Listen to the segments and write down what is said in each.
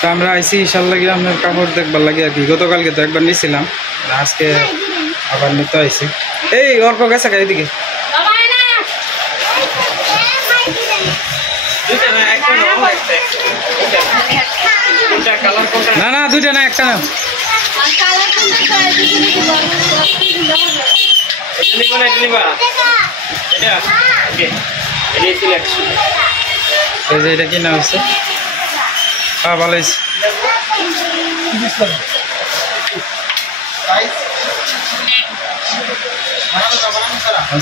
তো আমরা আইসি ইশাল লাগে আপনার কাপড় দেখবার লাগে আর কি। গতকালকে তো একবার নিয়েছিলাম, আজকে আবার নিতে আইসি। এই অল্প গেছে এদিকে না না দুইটা না একটা না এই যে এটা কিনা হচ্ছে। হ্যাঁ ভালো হয়েছে।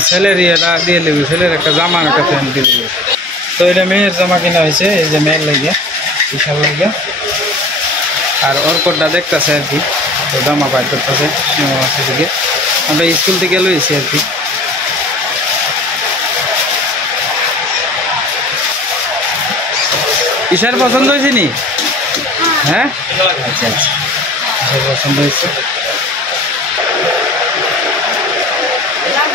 ছেলের ইয়েটা দিয়ে দেবে, ছেলের একটা জামা একটা প্যান্ট দিয়ে দেবে। তো এটা মেয়ের জামা কিনা হয়েছে, এই যে মেয়ের লাগিয়ে বিশাল লাগিয়ে। আর অর্কটটা দেখতেছে আর কি, তো জামা পাই করতেছে থেকে আমরা স্কুল থেকে লইছি আর কি। ঈশার পছন্দ হয়েছে নি? হ্যাঁ আচ্ছা আচ্ছা, ঈশার পছন্দ হয়েছে।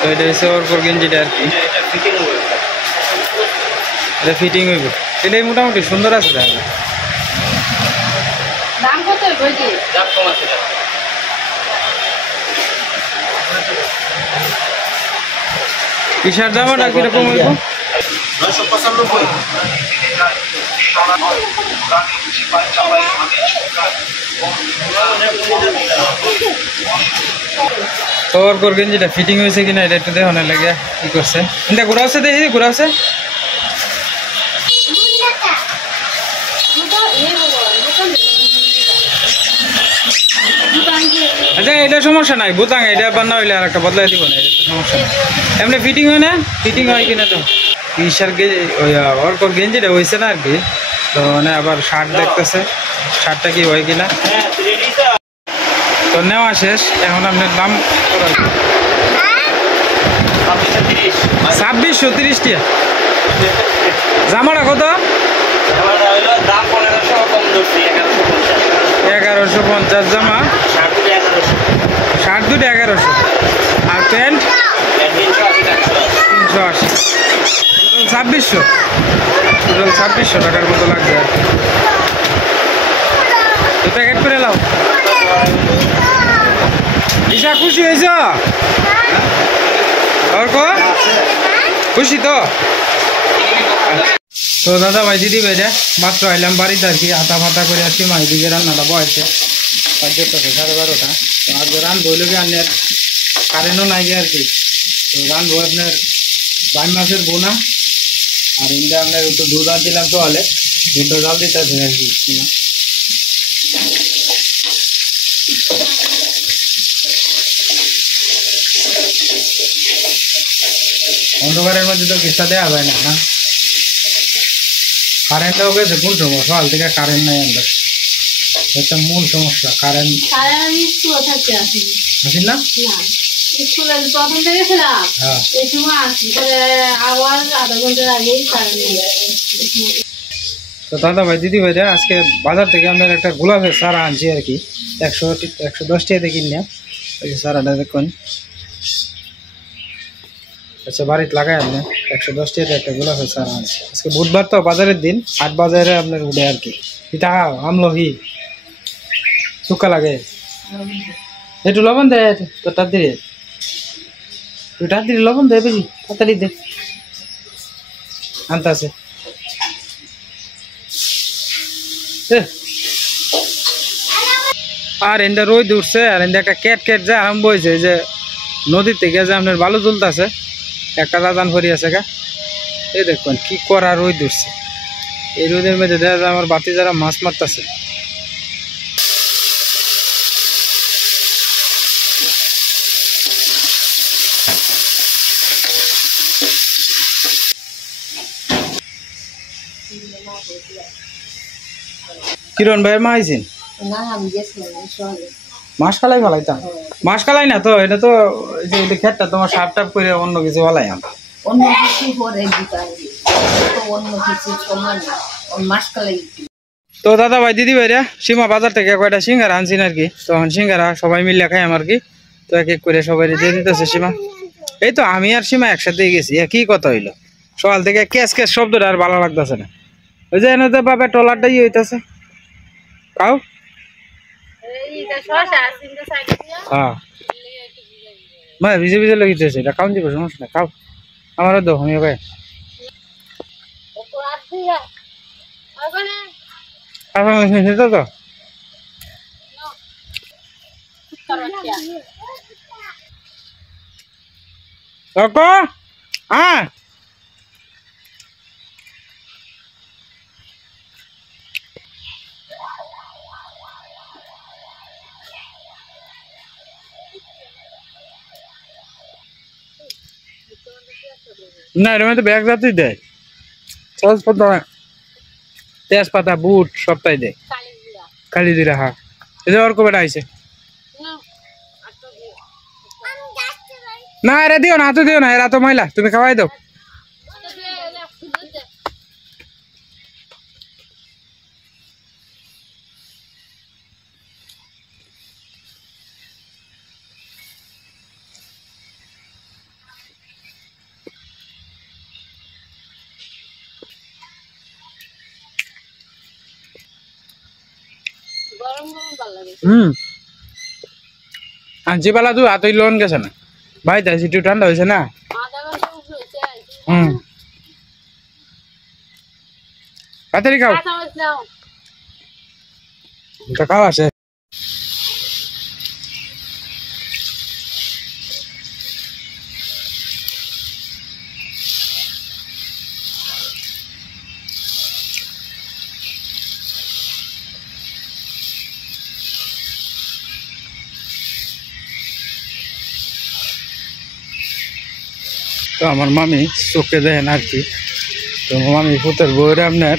তো এটা হচ্ছে অর্কর গেঞ্জিটা আর কি, এটা ফিটিং হইব। এটাই মোটামুটি সুন্দর আছে। দাম কত বইজি? দাম কম আছে। ঈশার জামাটা কিরকম হইব? 995। তো অর্কর গেঞ্জিটা ফিটিং হয়েছে কিনা এটা একটু দেখানোর লাগে কি করছে। এটা ঘোরা আছে, দেখি ঘোরা আছে। আচ্ছা এটা সমস্যা নাই, বুতাং এটা বান্না হইলে আর একটা বদলাই দিব না, এটা সমস্যা নাই। এমনি ফিটিং হয় না? ফিটিং হয় কিনা তো ঈশার অর্কর গেঞ্জিটা হয়েছে না আর কি। তো মানে আবার শার্ট দেখতেছে, শার্টটা কি হয় কিনা। তো নেওয়া শেষ, এখন আপনার দাম 2630 টাকা। জামাটা কত? 1150 জামা, শার্ট দুটো 1100 আর প্যান্ট 380, টোটাল 2600 টাকার মতো লাগবে আর কি। তো প্যাকেট করে নাও। ঈশা খুশি হয়েছ? অর্ক খুশি তো? তো দাদা ভাই দিদি ভাই মাত্র আইলাম বাড়িতে আর কি, আটা ফাটা করে আসি। মা এদিকে রান্নাটা বয়েছে 12:30। তো আজকে রানবো লোকে আনলে কারেন্টও নাই আর কি। তো রানবো আপনার বাইম মাছের বোনা, আর ইন্ডা আপনার একটু দুধ আনছিলাম তো হলে দুধটা জাল দিতে আছে আর কি। অন্ধকারের মধ্যে তো কিস্তা দেওয়া যায় না, না কারেন্টটাও গেছে কোন সময়, সকাল থেকে কারেন্ট নাই আমাদের, এটা মূল সমস্যা। কারেন্ট আসেন না? স্কুলের প্রথম থেকে ছিলাম, এই সময় আসি আবার আধা ঘন্টার আগেই কারেন্ট। তো দাদা ভাই দিদি ভাই আজকে বাজার থেকে আপনার একটা গোলাপের চারা আনছি আর কি, 110 টাকা দিয়ে কিনে। ওই চারাটা দেখুন, আচ্ছা বাড়িতে লাগাই আপনি 110 টাকা একটা গোলাপের চারা আনছি। আজকে বুধবার তো বাজারের দিন, 8 বাজারে আপনার উঠে আর কি। এটা আমলহি শুকা লাগে, একটু লবণ দে তো তাড়াতাড়ি, তুই তাড়াতাড়ি লবণ দে বেশি তাড়াতাড়ি দে আনতে আছে। আর এনটা রোদ উঠছে, আর এনটা একটা ক্যাট যা আরম্ভ হয়েছে, যে নদীর থেকে যে আপনার বালু তুলতেছে, একটা রাজান ভরি আছে গা। এই দেখুন কি করা রোদ উঠছে, এই রোদের মধ্যে দেখা যায় আমার বাতি যারা মাছ মারতেছে। কিরণ ভাই মা আইছেন? মাছ কালাই ভালাইতাম, মাছ কালাই না তো, এটা তো এটা ক্ষেতটা তোমার সাপ টাপ করে অন্য কিছু ভালাই আম। তো দাদা ভাই দিদি ভাইরা সীমা বাজার থেকে কয়টা সিঙ্গারা আনছেন আর কি। তখন সিঙ্গারা সবাই মিলে খাই আমার কি। তো এক এক করে সবাই দিয়ে দিতেছে সীমা। এই তো আমি আর সীমা একসাথে গেছি, কি কথা হইলো সকাল থেকে ক্যাশ ক্যাশ শব্দটা আর ভালো লাগতেছে না। ওই যে এনে বাবা ট্রলারটাই হইতেছে, খাও এইটা শসা সিঙ্গা সাইড দিয়া হ্যাঁ মানে ভিজে ভিজে লাগিতেছে এটা খাওন দিব সমস্যা না খাও আমারও দাও আমি ওকে একটু আর দিয়া ওখানে খাওয়া মেশিন তো নো করছিয়া Roko? Ah. না এর মধ্যে ব্যাগ জাতীয় দেয় সস পাতা তেজপাতা বুট সবটাই দেয় কালি দিয়া কালি জিরা হ্যাঁ এটা আর কবে আইছে নো আটো দিয়া আমি যাচ্ছি ভাই না এরা দিও না তো দিও না এরা তো ময়লা তুমি খাওয়াই দাও গরম গরম ভালো লাগে আনছি পালা তুই হাতই লোন গেছে না ভাই তাই একটু ঠান্ডা হয়েছে না আদা ঘন্টা হয়েছে তাড়াতাড়ি খাও কাঁচা মরিচ নাও তো খাও আছে তো আমার মামি চোখে দেখেন আর কি তো মামি পুতের বউরে আপনার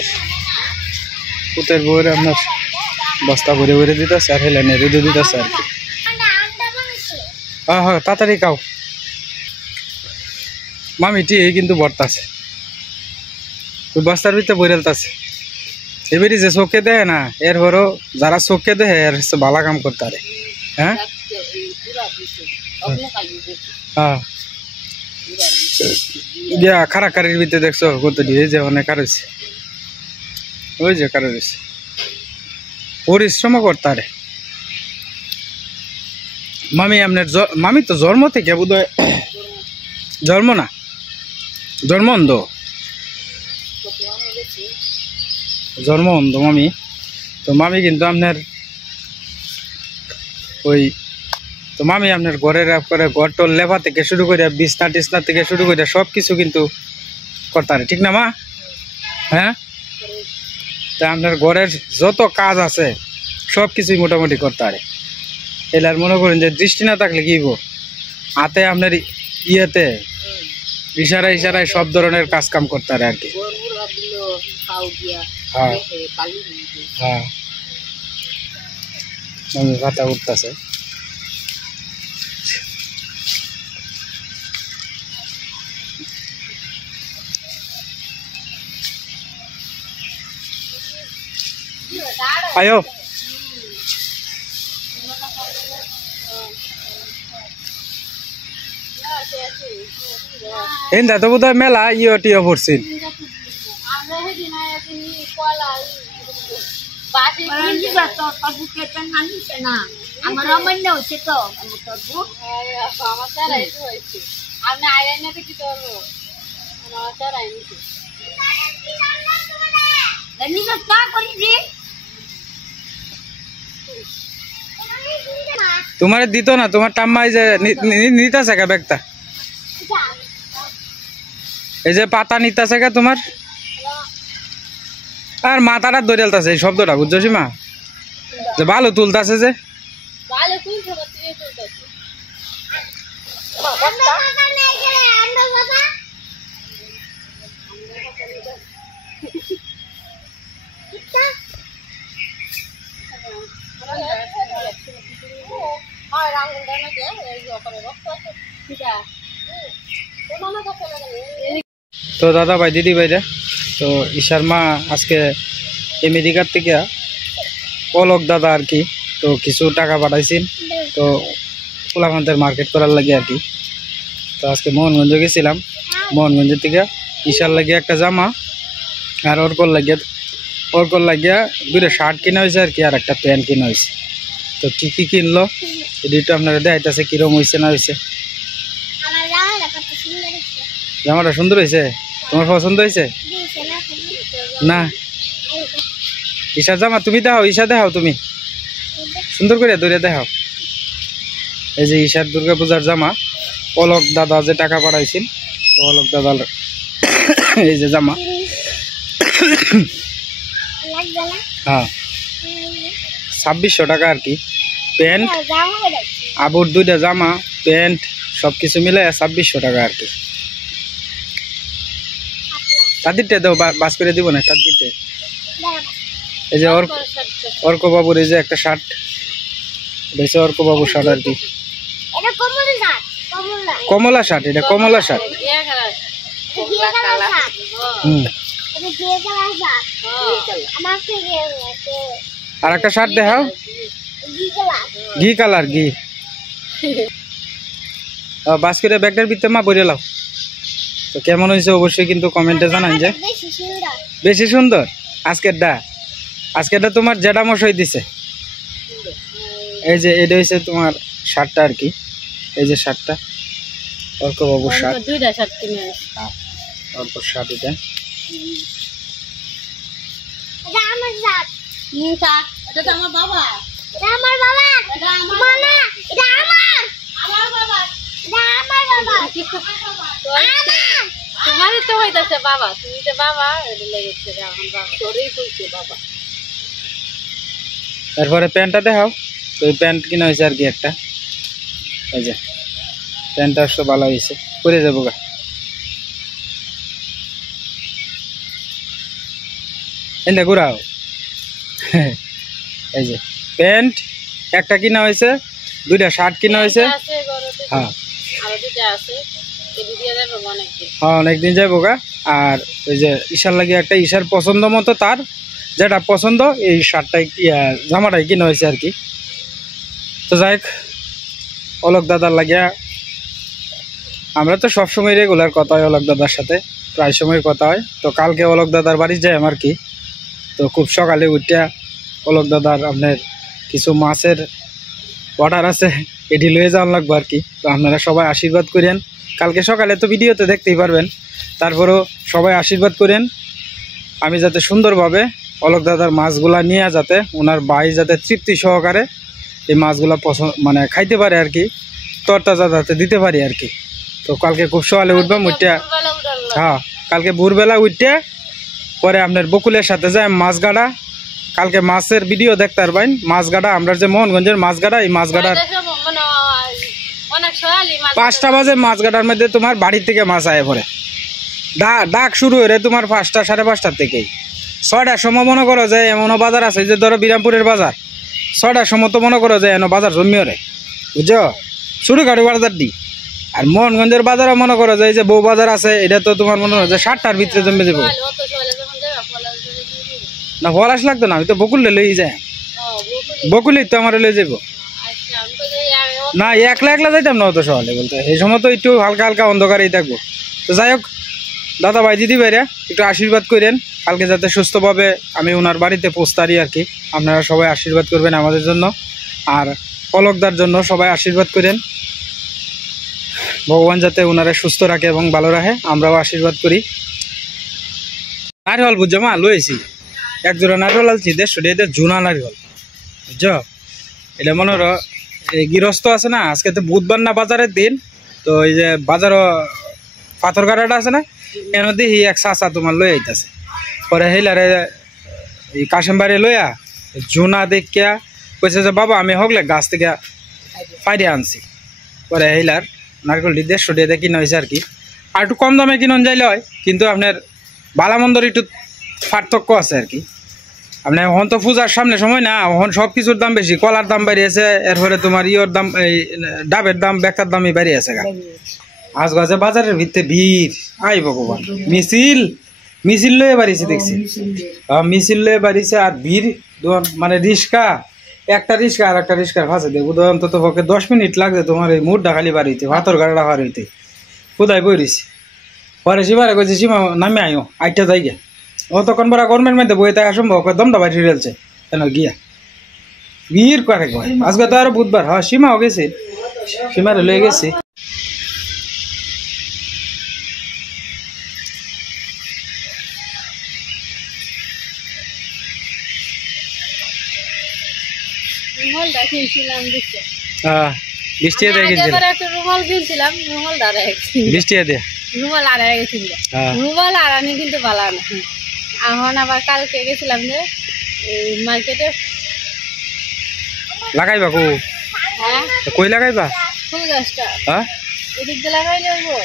বস্তা ভরে ভরে দিতেছে আর হেলেনে রেডি দিতেছে আর কি হ্যাঁ হ্যাঁ তাড়াতাড়ি খাও মামিটি এই কিন্তু বর্তাছে ওই বস্তার ভিতরে বইরেলতাছে এবারই যে চোখে দেয় না এরপরও যারা চোখে দেয় এর হচ্ছে ভালো কাম করতে পারে হ্যাঁ হ্যাঁ ইয়া খারাকারির ভিতরে দেখছো কত দিয়ে যে অনেক কার হয়েছে ওই যে কারো হয়েছে পরিশ্রম করতে পারে মামি আপনার মামি তো জন্ম থেকে বোধহয় জন্ম না জন্ম অন্ধ জন্ম অন্ধ মামি তো মামি কিন্তু আপনার ওই তো মামি আপনার ঘরের করে ঘর টোর লেভা থেকে শুরু করে বিছনা টিছনা থেকে শুরু করে সব কিছু কিন্তু করতে পারে ঠিক না মা হ্যাঁ তা আপনার ঘরের যত কাজ আছে সব কিছুই মোটামুটি করতে পারে এলার মনে করেন যে দৃষ্টি না থাকলে কি হাতে আপনার ইয়েতে ইশারায় ইশারায় সব ধরনের কাজ কাম করতে পারে আর কি হ্যাঁ হ্যাঁ আমি ভাতা উঠতেছে আয়ো এনটা তো বোধহয় মেলা ইয়ে টিয়ে পড়ছিল আমার অমান্য হচ্ছে তো আমার তারাই তো হয়েছে আমি আইনে তো কি করবো আমার তারাই নিচ্ছে তোমার দিত না তোমার টাম্মাই যে নিতাছে কা ব্যাগটা এই যে পাতা নিতাছে কা তোমার আর মাথাটা ধরেলতাছে এই শব্দটা বুঝছো সীমা যে ভালো তুলতাছে যে ভালো তুলছে না তুই তুলতেছিস তো দাদা ভাই দিদি ভাইরা তো ঈশার মা আজকে আমেরিকার থেকে পলক দাদা আর কি তো কিছু টাকা পাঠাইছেন তো পোলাকান্তের মার্কেট করার লাগে আর কি তো আজকে মোহনগঞ্জ গেছিলাম মোহনগঞ্জের থেকে ঈশার লাগে একটা জামা আর ওর লাগিয়ে ওর লাগিয়া দুইটা শার্ট কিনা হয়েছে আর কি, আর একটা প্যান্ট কিনা হয়েছে। তো কি কি কিনলো এদিকে আপনারা দেখাইতেছে কিরম হয়েছে না হয়েছে। জামাটা সুন্দর হয়েছে, তোমার পছন্দ হয়েছে না? ঈশার জামা তুমি দেখাও, ঈশা দেখাও তুমি সুন্দর করে দৌড়ে দেখাও। এই যে ঈশার দুর্গা পূজার জামা, অলক দাদা যে টাকা পাঠাইছিল, তো অলক দাদার এই যে জামা। হ্যাঁ 2600 টাকা আর কি। প্যান্ট আবুর দুইটা জামা প্যান্ট সব কিছু মিলে 2600 টাকা আর কি। তাদেরটা দাও, বাস করে দিব না তাদেরটা। এই যে অর্ক বাবুর এই যে একটা শার্ট, এটা অর্ক বাবুর শার্ট আর কি, কমলা শার্ট, এটা কমলা শার্ট। আর একটা শার্ট দেখাও, ঘি কালার ঘি। বাস করে ব্যাগটার ভিতরে মা বইরে লাও। তো কেমন হয়েছে অবশ্যই কিন্তু কমেন্টে জানান যে বেশি সুন্দর। আজকেরটা তোমার জেঠা মশাই দিছে। এই যে এটা হয়েছে তোমার শার্টটা আর কি, এই যে শার্টটা অর্ক বাবুর শার্ট, দুইটা শার্ট কিনে অর্ক শার্ট। এটা এটা তো আমার বাবা, তোমারই তো হইতাছে বাবা, তুমি তো বাবা, এটা লেগেছে আমার বাবা, তোরই কইছে বাবা। তারপরে প্যান্টটা দেখাও। তো এই প্যান্ট কিনা হয়েছে আর কি একটা, এই যে প্যান্টটা আসলে ভালো হয়েছে, পরে যাবো গা। এনে ঘুরাও। এই যে প্যান্ট একটা কিনা হয়েছে, দুইটা শার্ট কিনা হয়েছে। হ্যাঁ হ্যাঁ অনেকদিন যাবো গা। আর ওই যে ঈশার লাগে একটা, ঈশার পছন্দ মতো তার যেটা পছন্দ এই শার্টটাই জামাটাই কিনা হয়েছে আর কি। তো যাই হোক, অলক দাদার লাগিয়া আমরা তো সবসময় রেগুলার কথা হয় অলক দাদার সাথে, প্রায় সময় কথা হয়। তো কালকে অলক দাদার বাড়ি যাই আমার কি, তো খুব সকালে উঠে অলক দাদার আপনার কিছু মাছের অর্ডার আছে, এটি লয়ে যাওয়ার লাগবো আর কি। তো আপনারা সবাই আশীর্বাদ করেন, কালকে সকালে তো ভিডিওতে দেখতেই পারবেন। তারপরেও সবাই আশীর্বাদ করেন আমি যাতে সুন্দরভাবে অলক দাদার মাছগুলা নিয়ে যাতে ওনার ভাই যাতে তৃপ্তি সহকারে এই মাছগুলা মানে খাইতে পারে আর কি, তরতাজা যাতে দিতে পারি আর কি। তো কালকে খুব সকালে উঠবাম, উঠতে হ্যাঁ কালকে ভোরবেলা উঠতে পরে আপনার বকুলের সাথে যায় মাছ গাড়া। কালকে মাছের ভিডিও দেখতে পারবেন, মাছ গাড়া আমরা যে মোহনগঞ্জের মাছ গাড়া, এই মাছ গাড়ার 5টা বাজে মাছ গাড়ার মধ্যে তোমার বাড়ির থেকে মাছ আয় পরে ডাক শুরু হয়ে তোমার 5টা 5:30 থেকেই 6টার সময় মনে করো যে এমনও বাজার আছে, যে ধরো বিরামপুরের বাজার 6টার সময় তো মনে করো যে এমন বাজার জন্মিও রে, বুঝছো, ছোটখাটো বাজার দি। আর মোহনগঞ্জের বাজারও মনে করো যে এই যে বউ বাজার আছে, এটা তো তোমার মনে হয় যে 7টার ভিতরে জমে যাবো না। ফলাস লাগতো না, আমি তো বকুলে লই যায়, বকুলেই তো আমার লয়ে যাবো না, একলা একলা যাইতাম না অত সকালে বলতে, এই সময় তো একটু হালকা হালকা অন্ধকারেই থাকবো। তো যাই হোক দাদা ভাই দিদি ভাইরা একটু আশীর্বাদ করেন কালকে যাতে সুস্থভাবে আমি ওনার বাড়িতে পৌঁছতারি আর কি। আপনারা সবাই আশীর্বাদ করবেন আমাদের জন্য, আর অলকদার জন্য সবাই আশীর্বাদ করেন, ভগবান যাতে ওনারা সুস্থ রাখে এবং ভালো রাখে, আমরাও আশীর্বাদ করি। নারিহল বুঝছো মা লইছি, এক জোড়া নারিহল আলছি 150 টাকা জুনা নারিহল, বুঝছো। এটা মনে হলো এই গৃহস্থ আছে না, আজকে তো বুধবার না বাজারের দিন, তো এই যে বাজারও পাথর কাটাটা আছে না, এর মধ্যে এক চাচা তোমার লই আইতাছে। পরে হেলারে এই কাশেমবাড়ি লইয়া জুনা দেখিয়া কইছে যে বাবা আমি হগলে গাছ থেকে পাইরে আনছি। পরে হেলার নারকেলটি 150 টাকা কিনা হয়েছে আর কি। আর একটু কম দামে কিনুন যাইলে হয়, কিন্তু আপনার বালামন্দর একটু পার্থক্য আছে আর কি। আপনার এখন তো পূজার সামনে সময় না, এখন সব কিছুর দাম বেশি, কলার দাম বাড়িয়েছে, এরপরে তোমার ইয়োর দাম এই ডাবের দাম বেকার দামই বাড়িয়েছে গা। আজ গাছে বাজারের ভিতরে ভিড়, আই ভগবান, মিছিল লয়ে বাড়িছে দেখছি, মিছিল লয়ে বাড়িছে আর ভিড় মানে রিক্সা, একটা রিক্সা আর একটা রিক্সার ফাঁসে দেবো অন্তত পক্ষে 10 মিনিট লাগছে তোমার এই মুডটা খালি বাড়িতে ভাতর গাড়া হার হইতে কোথায় বইরিছি। পরে সীমারে কইছে সীমা নামে আইও আইটা যাই গে, ও তখন বড় গভর্নমেন্ট মধ্যে বইতে সম্ভব দম দাবাই রেলছে কেন গিয়া গির করে আজকে তো আরো বুধবার হ্যাঁ সীমাও গেছে সীমারে লয়ে গেছে রুমাল দেখিয়েছিলাম দিচ্ছে হ্যাঁ বৃষ্টি দিয়ে গেছে এবার একটা রুমাল কিনছিলাম রুমাল দাঁড়ায় গেছি বৃষ্টি দিয়ে রুমাল আড়াই গেছিল হ্যাঁ রুমাল আড়ানি কিন্তু ভালো না এখন আবার কালকে গেছিলাম যে মার্কেটে লাগাইবা কো হ্যাঁ কই লাগাইবা ফুল গাছটা হ্যাঁ এদিক দিয়ে লাগাইলে হইবো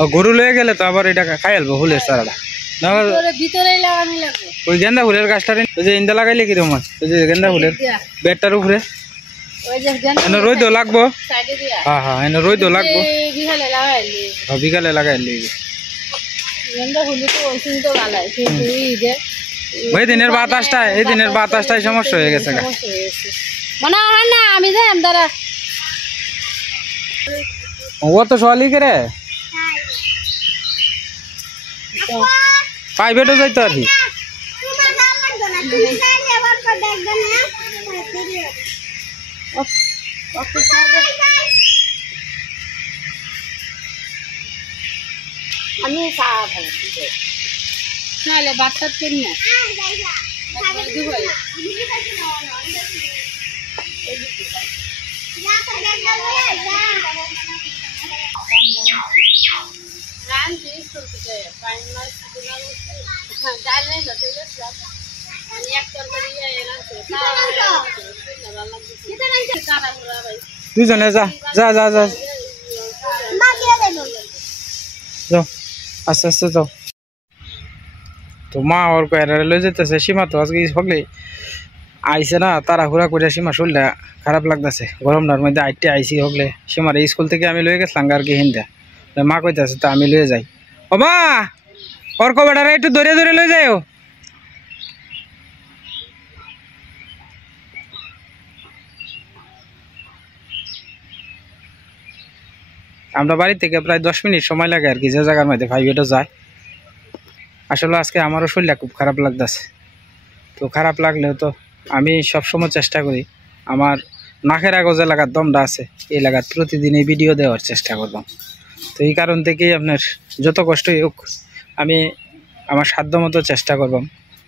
ও গরু লয়ে গেলে তো আবার এটা খাই আলবো ফুলের চারাটা না ভিতরেই লাগানো লাগবে ওই গেন্দা ফুলের গাছটা ওই যে ইন্দা লাগাইলে কিরকম ওই যে গেন্দা ফুলের বেডটার উপরে ওই যে এনে রোদ লাগবো সাইডে দিয়া হ্যাঁ হ্যাঁ এনে রোদ লাগবো বিকালে লাগাইলি বিকালে লাগাইলে গেন্দা ফুল তো ওই তো লাগাই সেই যে ওই দিনের বাতাসটাই সমস্যা হয়ে গেছে মনে হয় না আমি যাই দাঁড়া ও তো সোয়ালি কে রে প্রাইভেটও যাইতো আর কি আমি নাহলে বাচ্চার কিনি না তুই জানে যা যা যা যা যাও আস্তে আস্তে যাও তো মা ওর কয়েরা লয়ে যেতেছে সীমা তো আজকে সকলে আইসে না তাড়াহুড়া করে সীমা শরীরটা খারাপ লাগতেছে গরমটার মধ্যে আইটে আইসি হকলে সীমার এই স্কুল থেকে আমি লয়ে গেছিলাম আর কি হিন্দা মা কইতেছে তা আমি লয়ে যাই ও মা ওর কবেটারে একটু ধরে ধরে লয়ে যাই আমরা বাড়ি থেকে প্রায় 10 মিনিট সময় লাগে আর কি যে জায়গার মধ্যে প্রাইভেটও যায় আসলে আজকে আমারও শরীরটা খুব খারাপ লাগতেছে তো খারাপ লাগলেও তো আমি সবসময় চেষ্টা করি আমার নাকের আগো যে এলাকার দমটা আছে এই এলাকার প্রতিদিনই ভিডিও দেওয়ার চেষ্টা করব তো এই কারণ থেকেই আপনার যত কষ্টই হোক আমি আমার সাধ্য মতো চেষ্টা করব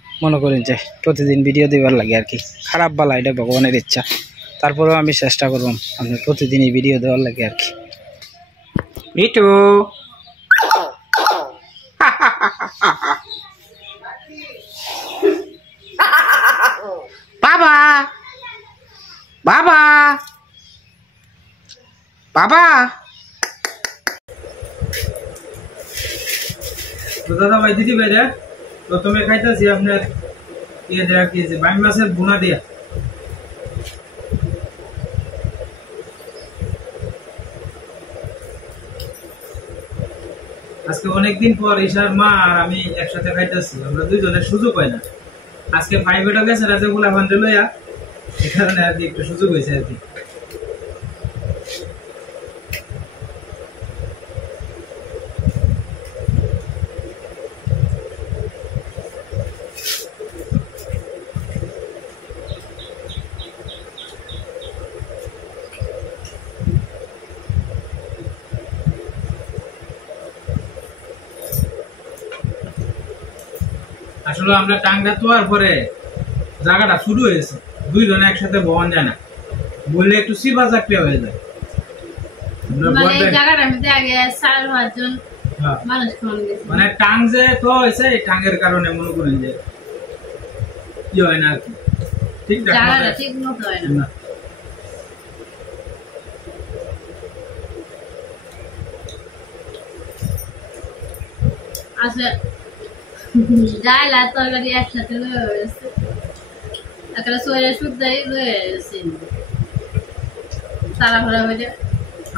মনে করেন যে প্রতিদিন ভিডিও দেওয়ার লাগে আর কি খারাপ বালা এটা ভগবানের ইচ্ছা তারপরেও আমি চেষ্টা করব আপনার প্রতিদিনই ভিডিও দেওয়ার লাগে আর কি মিঠু বাবা বাবা বাবা তো দাদা ভাই দিদি ভাই রে প্রথমে খাইতেছি আপনার ইয়ে দেয়া কি যে বাইম মাছের বোনা দিয়া আজকে অনেকদিন পর ঈশার মা আর আমি একসাথে খাইতেছি আমরা দুইজনের সুযোগ হয় না আজকে প্রাইভেটও গেছে রাজাগুলা ভান্ডে লইয়া এই কারণে আর কি একটু সুযোগ হয়েছে আর কি আসলে আমরা টাঙ্গা তোয়ার পরে জায়গাটা শুরু হয়েছে দুইজনে একসাথে বহন যায় না বললে একটু সিবা চাকরি হয়ে যায় মানে টাং যে তো হয়েছে এই টাঙ্গের কারণে মনে করেন যে কি হয় না আর কি ঠিক মতো হয় না আচ্ছা যাই লা তরকারি একসাথে লয়ে হয়েছে একটা সোয়া শুদ্ধই লয়ে হয়েছে তারা ভরা হয়ে যায়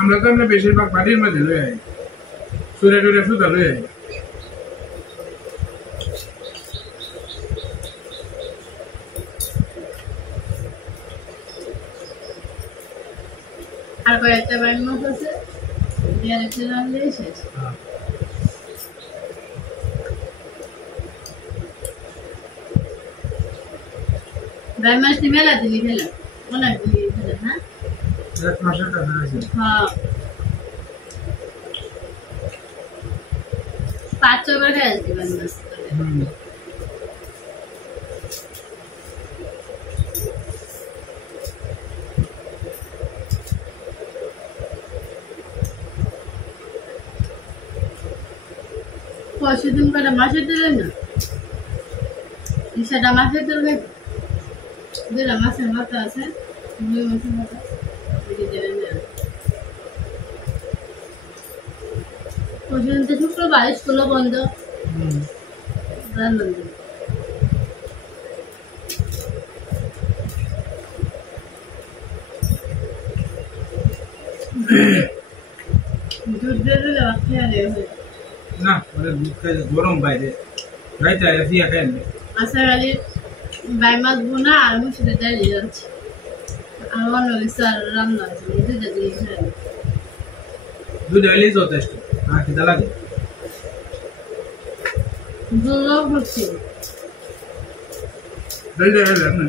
আমরা তো আমরা বেশিরভাগ বাড়ির মধ্যে লয়ে আই সুরে টুরে শুদ্ধ লয়ে আই আর কয়েকটা বাইন মাছ আছে ডিয়ারেক্টে রাখলে শেষ ভাই মাছ মেলা দিলি খেলাম অনেক দিলি খেলাম হ্যাঁ 1 মাসের কাছে আছে হ্যাঁ 5 বার খেয়েছি ভাই মাছ পরশুদিন করে মাছের তেল না সেটা মাছের তেল খাই দুটা মাছের মাথা আছে দুই মাছের মাথা পরশুদিন তো শুক্রবার স্কুলও বন্ধ দুধ দিয়ে দিলে খেয়ালে হয় না ওরে দুধ খাই গরম বাইরে রাইতে এসিয়া খাই না আসার আগে বাই মাছ বোনা আর মুসুরে ডালি যাচ্ছে আর অন্য কিছু আর রান্না আছে দুধটা দিয়ে খাই দুধ হইলেই যথেষ্ট আর খিদা লাগে দুধও করছি দুধ হইলে না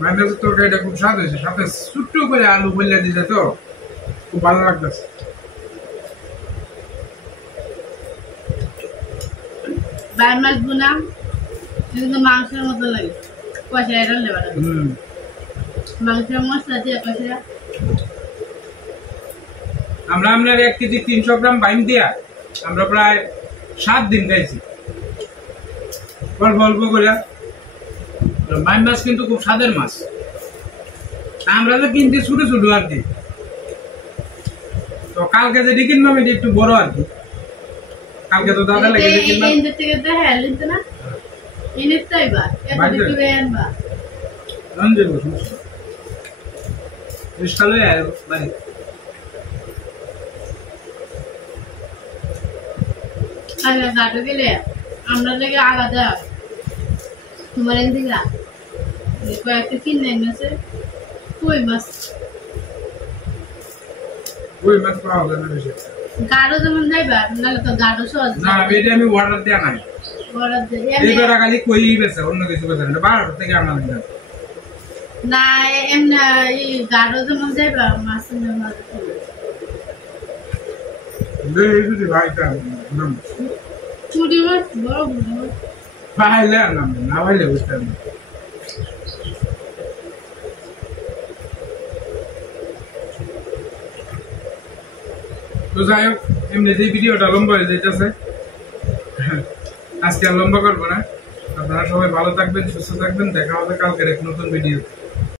মাইনাস তরকারিটা খুব স্বাদ হয়েছে সাথে ছোট্ট করে আলু বললে দিতে তো খুব ভালো লাগতেছে বাই মাছ বোনা কিন্তু মাংসের মতো লাগে কষা রান্না বাড়া মাংসের মশলা দিয়ে কষা আমরা আপনার 1 কেজি 300 গ্রাম বাইম দিয়া আমরা প্রায় 7 দিন খাইছি অল্প অল্প করে বাইম মাছ কিন্তু খুব স্বাদের মাছ আমরা তো কিনতে ছোট ছোট আর কি তো কালকে যেটি কিনলাম এটি একটু বড় আর কি কালকে তো দাদা লাগে কিনলাম এই থেকে তো হ্যাঁ লিখতে না ইনিস তাইবা এটা একটু বেয়ানবা রঞ্জে বসুন ইস্তালে বাড়ি আগে গাটো গেলে আমরা লেগে আলাদা তোমার এদিকে কয়েকটা কিনে এনেছে কই মাছ পাওয়া যায় না বেশি গাঢ় যেমন যাইবা নাহলে তো গাঢ় সহজ না এটা আমি অর্ডার দেয়া নাই অর্ডার দিয়ে এইবার খালি কই বেছে অন্য কিছু বেছে না 12 থেকে আনা লাগে না এমনি এই গাঢ় যেমন যাইবা মাছ মাছ এই যদি ভাইটা নাম চুড়ি মাছ বড় বড় পাইলে নাম না পাইলে বুঝতে না তো যাই হোক এমনি যে ভিডিওটা লম্বা হয়ে যাইতেছে আজকে আর লম্বা করবো না আপনারা সবাই ভালো থাকবেন সুস্থ থাকবেন দেখা হবে কালকের এক নতুন ভিডিও